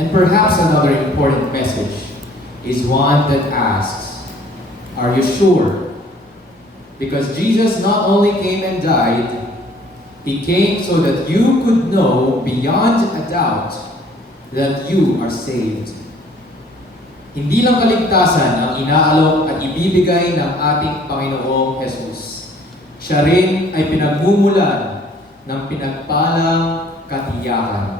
And perhaps another important message is one that asks, are you sure? Because Jesus not only came and died, He came so that you could know beyond a doubt that you are saved. Hindi lang kaligtasan ang inaalok at ibibigay ng ating Panginoong Jesus. Siya rin ay pinagmumulan ng pinagpalang katiyakan.